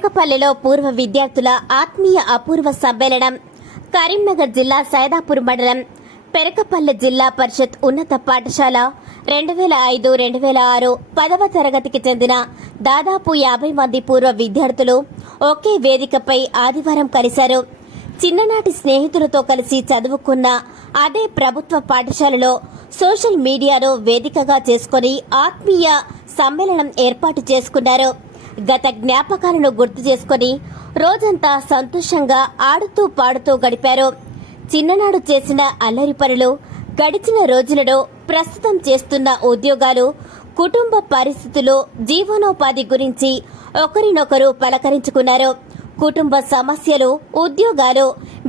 పెరకపల్లిలో పూర్వ విద్యార్థుల ఆత్మీయ అపూర్వ సమ్మేళనం. కరీంనగర్ జిల్లా సైదాపూర్ మండలం పెరకపల్లి జిల్లా పరిషత్ ఉన్నత పాఠశాల రెండు వేల ఐదు రెండు వేల ఆరు పదవ తరగతికి చెందిన దాదాపు యాభై మంది పూర్వ విద్యార్థులు ఒకే వేదికపై ఆదివారం కలిశారు. చిన్ననాటి స్నేహితులతో కలిసి చదువుకున్న అదే ప్రభుత్వ పాఠశాలలో సోషల్ మీడియాను వేదికగా చేసుకుని ఆత్మీయ సమ్మేళనం ఏర్పాటు చేసుకున్నారు. గత జ్ఞాపకాలను గుర్తు చేసుకుని రోజంతా సంతోషంగా ఆడుతూ పాడుతూ గడిపారు. చిన్ననాడు చేసిన అల్లరి పనులు గడిచిన రోజులలో ప్రస్తుతం చేస్తున్న ఉద్యోగాలు కుటుంబ పరిస్థితులు జీవనోపాధి గురించి ఒకరినొకరు పలకరించుకున్నారు. కుటుంబ సమస్యలు ఉద్యోగాలు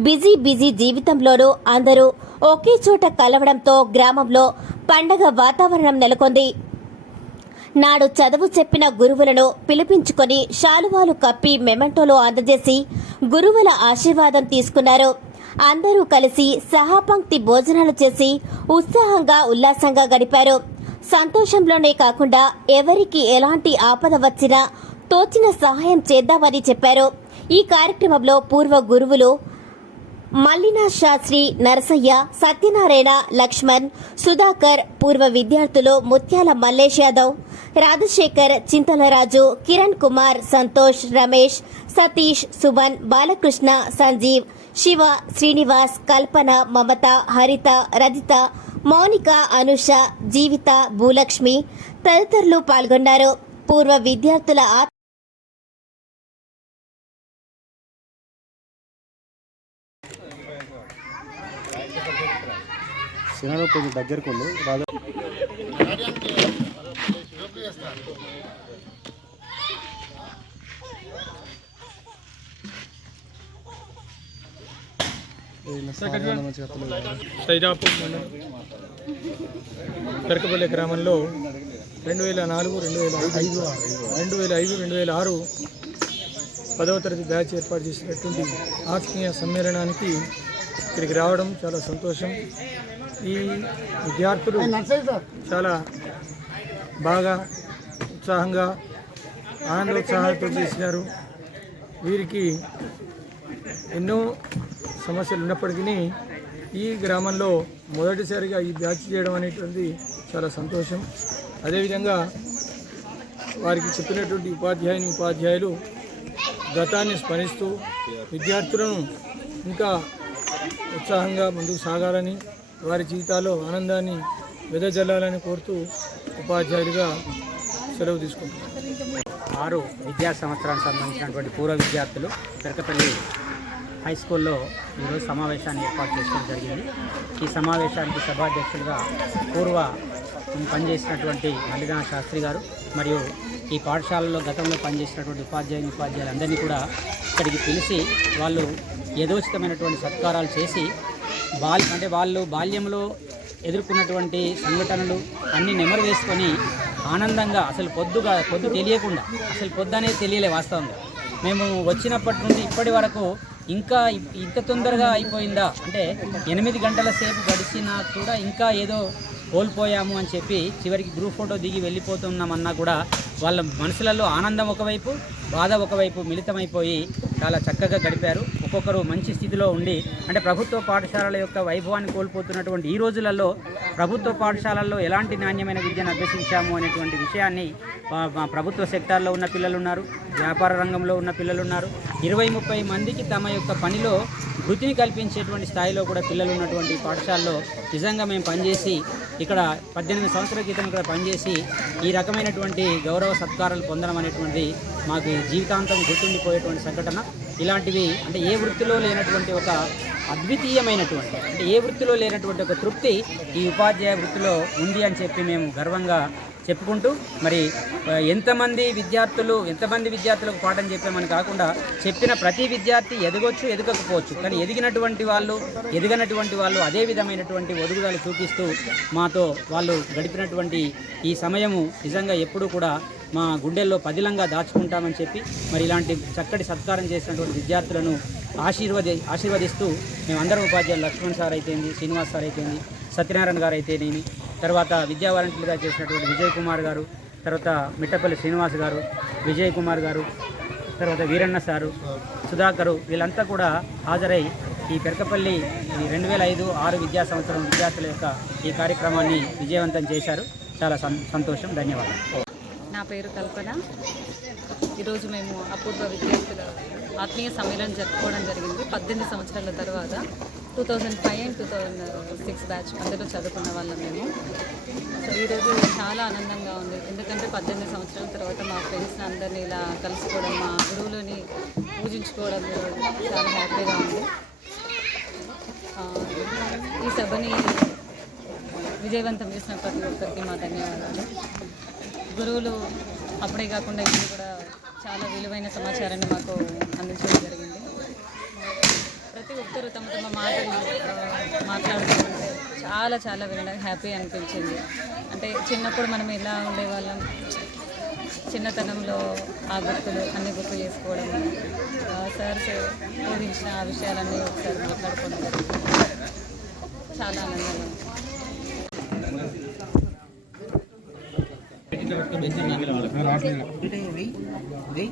బిజీ బిజీ జీవితంలోనూ అందరూ ఒకే చోట కలవడంతో గ్రామంలో పండగ వాతావరణం నెలకొంది. నాడు చదువు చెప్పిన గురువులను పిలిపించుకొని శాలువాలు కప్పి మెమెంటోలో అందజేసి గురువుల ఆశీర్వాదం తీసుకున్నారు. అందరూ కలిసి సహాపంక్తి భోజనాలు చేసి ఉత్సాహంగా ఉల్లాసంగా గడిపారు. సంతోషంలోనే కాకుండా ఎవరికి ఎలాంటి ఆపద వచ్చినా తోచిన సహాయం చేద్దామని చెప్పారు. ఈ కార్యక్రమంలో పూర్వ గురువులు మల్లినా శాస్త్రి నరసయ్య సత్యనారాయణ లక్ష్మణ్ సుధాకర్ పూర్వ విద్యార్థులు ముత్యాల మల్లేష్ యాదవ్ రాజశేఖర్ చింతలరాజు కిరణ్ కుమార్ సంతోష్ రమేష్ సతీష్ సుమన్ బాలకృష్ణ సంజీవ్ శివ శ్రీనివాస్ కల్పన మమత హరిత రజిత మౌనిక అనుష జీవిత భూలక్ష్మి తదితరులు పాల్గొన్నారు. పూర్వ విద్యార్థుల ఆత్మ సినిమా కొంచెం దగ్గరకు ఉండు. రాజా సైదాపూర్ పెరకపల్లి గ్రామంలో రెండు వేల నాలుగు రెండు వేల ఐదు రెండు వేల ఐదు రెండు వేల ఆరు పదవ తరగతి బ్యాచ్ ఏర్పాటు చేసినటువంటి ఆత్మీయ సమ్మేళనానికి ఇక్కడికి రావడం చాలా సంతోషం. ఈ విద్యార్థులు చాలా బాగా ఉత్సాహంగా ఆనందోత్సాహాలతో చేసినారు. వీరికి ఎన్నో సమస్యలు ఉన్నప్పటికీ ఈ గ్రామంలో మొదటిసారిగా ఈ బ్యాచ్ చేయడం అనేటువంటి చాలా సంతోషం. అదేవిధంగా వారికి చెప్పినటువంటి ఉపాధ్యాయుని ఉపాధ్యాయులు గతాన్ని స్మరిస్తూ విద్యార్థులను ఇంకా ఉత్సాహంగా ముందుకు సాగాలని వారి జీవితాల్లో ఆనందాన్ని వెదజల్లాలని కోరుతూ ఉపాధ్యాయులుగా సెలవు తీసుకుంటున్నాను. ఆరు విద్యా సంవత్సరానికి సంబంధించినటువంటి పూర్వ విద్యార్థులు పెరకపల్లి హై స్కూల్లో ఈరోజు సమావేశాన్ని ఏర్పాటు చేసుకోవడం జరిగింది. ఈ సమావేశానికి సభాధ్యక్షులుగా పూర్వ పనిచేసినటువంటి మల్లినా శాస్త్రి గారు మరియు ఈ పాఠశాలలో గతంలో పనిచేసినటువంటి ఉపాధ్యాయులు ఉపాధ్యాయులందరినీ కూడా ఇక్కడికి పిలిచి వాళ్ళు యథోచితమైనటువంటి సత్కారాలు చేసి బాల్ అంటే వాళ్ళు బాల్యంలో ఎదుర్కొన్నటువంటి సంఘటనలు అన్నీ నెమరు వేసుకొని ఆనందంగా అసలు పొద్దుగా పొద్దు తెలియకుండా అసలు పొద్దు అనేది తెలియలే వాస్తవంగా. మేము వచ్చినప్పటి నుండి ఇప్పటి వరకు ఇంకా ఇంత తొందరగా అయిపోయిందా? అంటే ఎనిమిది గంటల సేపు గడిచినా కూడా ఇంకా ఏదో కోల్పోయాము అని చెప్పి చివరికి గ్రూప్ ఫోటో దిగి వెళ్ళిపోతున్నామన్నా కూడా వాళ్ళ మనసులలో ఆనందం ఒకవైపు బాధ ఒకవైపు మిళితమైపోయి చాలా చక్కగా గడిపారు. ఒక్కొక్కరు మంచి స్థితిలో ఉండి అంటే ప్రభుత్వ పాఠశాలల యొక్క వైభవాన్ని కోల్పోతున్నటువంటి ఈ రోజులలో ప్రభుత్వ పాఠశాలల్లో ఎలాంటి నాణ్యమైన విద్యను అభ్యసించాము అనేటువంటి విషయాన్ని ప్రభుత్వ సెక్టార్లో ఉన్న పిల్లలు ఉన్నారు వ్యాపార రంగంలో ఉన్న పిల్లలు ఉన్నారు ఇరవై ముప్పై మందికి తమ యొక్క పనిలో వృత్తిని కల్పించేటువంటి స్థాయిలో కూడా పిల్లలు ఉన్నటువంటి పాఠశాలలో నిజంగా మేము పనిచేసి ఇక్కడ పద్దెనిమిది సంవత్సరాల క్రితం ఇక్కడ పనిచేసి ఈ రకమైనటువంటి గౌరవ సత్కారాలు పొందడం అనేటువంటి మాకు జీవితాంతం గుర్తుండిపోయేటువంటి సంఘటన. ఇలాంటివి అంటే ఏ వృత్తిలో లేనటువంటి ఒక అద్వితీయమైనటువంటి అంటే ఏ వృత్తిలో లేనటువంటి ఒక తృప్తి ఈ ఉపాధ్యాయ వృత్తిలో ఉంది అని చెప్పి మేము గర్వంగా చెప్పుకుంటూ మరి ఎంతమంది విద్యార్థులు ఎంతమంది విద్యార్థులకు పాఠం చెప్పామని కాకుండా చెప్పిన ప్రతి విద్యార్థి ఎదగొచ్చు ఎదగకపోవచ్చు. కానీ ఎదిగినటువంటి వాళ్ళు ఎదిగినటువంటి వాళ్ళు అదే విధమైనటువంటి ఒదుగుదల చూపిస్తూ మాతో వాళ్ళు గడిపినటువంటి ఈ సమయము నిజంగా ఎప్పుడూ కూడా మా గుండెల్లో పదిలంగా దాచుకుంటామని చెప్పి మరి ఇలాంటి చక్కటి సత్కారం చేసినటువంటి విద్యార్థులను ఆశీర్వది ఆశీర్వదిస్తూ మేమందరం ఉపాధ్యాయులు లక్ష్మణ్ సార్ అయితేంది శ్రీనివాస్ సార్ అయితేంది సత్యనారాయణ గారు అయితేనేమి తర్వాత విద్యా వాలంటీర్గా చేసినటువంటి విజయ్ కుమార్ గారు తర్వాత మిట్టపల్లి శ్రీనివాస్ గారు విజయ్ కుమార్ గారు తర్వాత వీరన్న సారు సుధాకరు వీళ్ళంతా కూడా హాజరై ఈ పెరకపల్లి ఈ రెండు వేల ఐదు ఆరు విద్యా సంవత్సరం విద్యార్థుల యొక్క ఈ కార్యక్రమాన్ని విజయవంతం చేశారు. చాలా సంతోషం. ధన్యవాదాలు. నా పేరు కల్పన. ఈరోజు మేము అపూర్వ విద్యార్థుల ఆత్మీయ సమ్మేళనం జరుపుకోవడం జరిగింది. పద్దెనిమిది సంవత్సరాల తర్వాత two thousand five and two thousand six batch అందులో చదువుకున్న వాళ్ళం మేము. సో ఈరోజు చాలా ఆనందంగా ఉంది. ఎందుకంటే పద్దెనిమిది సంవత్సరాల తర్వాత మా ఫ్రెండ్స్ అందరినీ ఇలా కలుసుకోవడం మా గురువులని పూజించుకోవడం చాలా హ్యాపీగా ఉంది. ఈ సభని విజయవంతం చేసిన ప్రతి ఒక్కరికి మా ధన్యవాదాలు. గురువులు అప్పుడే కాకుండా ఇప్పుడు కూడా చాలా విలువైన సమాచారాన్ని మాకు అందించడం జరిగింది. ప్రతి ఒక్కరు తమ తమ మాటలు మాట్లాడుతూ ఉంటే చాలా చాలా వినడానికి హ్యాపీ అనిపించింది. అంటే చిన్నప్పుడు మనం ఎలా ఉండేవాళ్ళం. చిన్నతనంలో ఆ గుర్తులు అన్ని గుర్తు చేసుకోవడం సార్స్ బోధించిన ఆ విషయాలన్నీ ఒకసారి మాట్లాడుకోవడం చాలా ఆనందంగా ఉంది వెయ్యి వెయ్యి